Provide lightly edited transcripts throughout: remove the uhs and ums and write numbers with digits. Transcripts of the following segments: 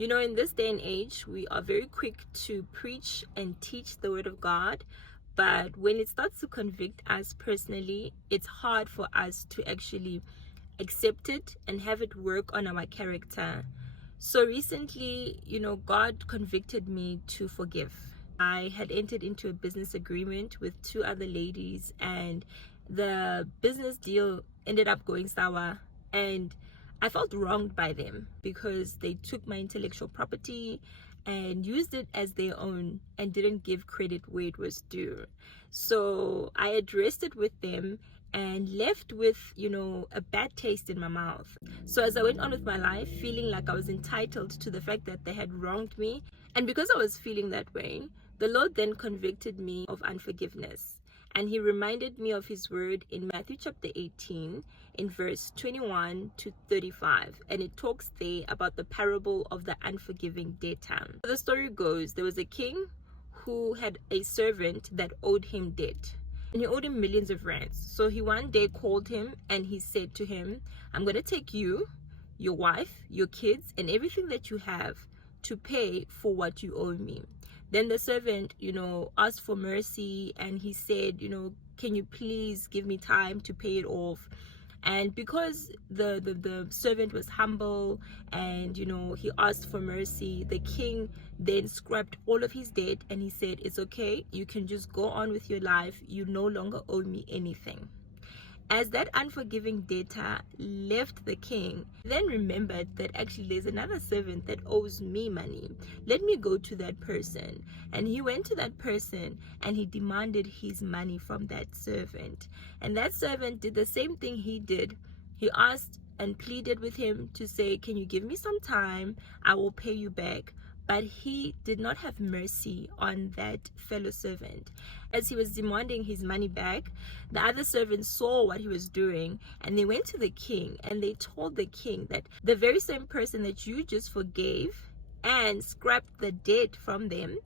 You know, in this day and age, we are very quick to preach and teach the word of God, but when it starts to convict us personally, it's hard for us to actually accept it and have it work on our character. So recently, God convicted me to forgive. I had entered into a business agreement with two other ladies, and the business deal ended up going sour, and I felt wronged by them because they took my intellectual property and used it as their own and didn't give credit where it was due. So I addressed it with them and left with, a bad taste in my mouth. So as I went on with my life, feeling like I was entitled to the fact that they had wronged me, and because I was feeling that way, the Lord then convicted me of unforgiveness. And he reminded me of his word in Matthew chapter 18 in verse 21 to 35. And it talks there about the parable of the unforgiving debtor. The story goes, there was a king who had a servant that owed him debt. And he owed him millions of rands. So he one day called him and he said to him, I'm going to take you, your wife, your kids, and everything that you have to pay for what you owe me. Then the servant, asked for mercy, and he said, can you please give me time to pay it off? And because the servant was humble and, he asked for mercy, the king then scrapped all of his debt and he said, it's okay, you can just go on with your life. You no longer owe me anything. As that unforgiving debtor left the king, he then remembered that actually there's another servant that owes me money. Let me go to that person. And he went to that person and he demanded his money from that servant. And that servant did the same thing he did. He asked and pleaded with him to say, can you give me some time? I will pay you back. But he did not have mercy on that fellow servant. As he was demanding his money back, the other servants saw what he was doing, and they went to the king and they told the king that the very same person that you just forgave and scrapped the debt from them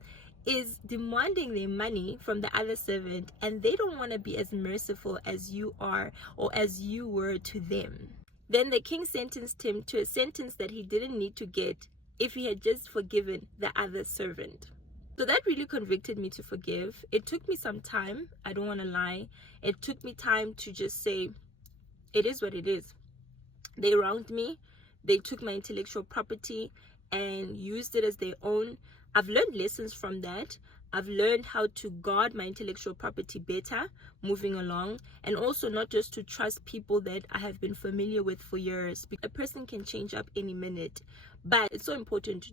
is demanding their money from the other servant, and they don't want to be as merciful as you are or as you were to them. Then the king sentenced him to a sentence that he didn't need to get if he had just forgiven the other servant. So that really convicted me to forgive. It took me some time, I don't want to lie. It took me time to just say, it is what it is. They wronged me, they took my intellectual property and used it as their own. I've learned lessons from that. I've learned how to guard my intellectual property better moving along, and also not just to trust people that I have been familiar with for years. A person can change up any minute, but it's so important to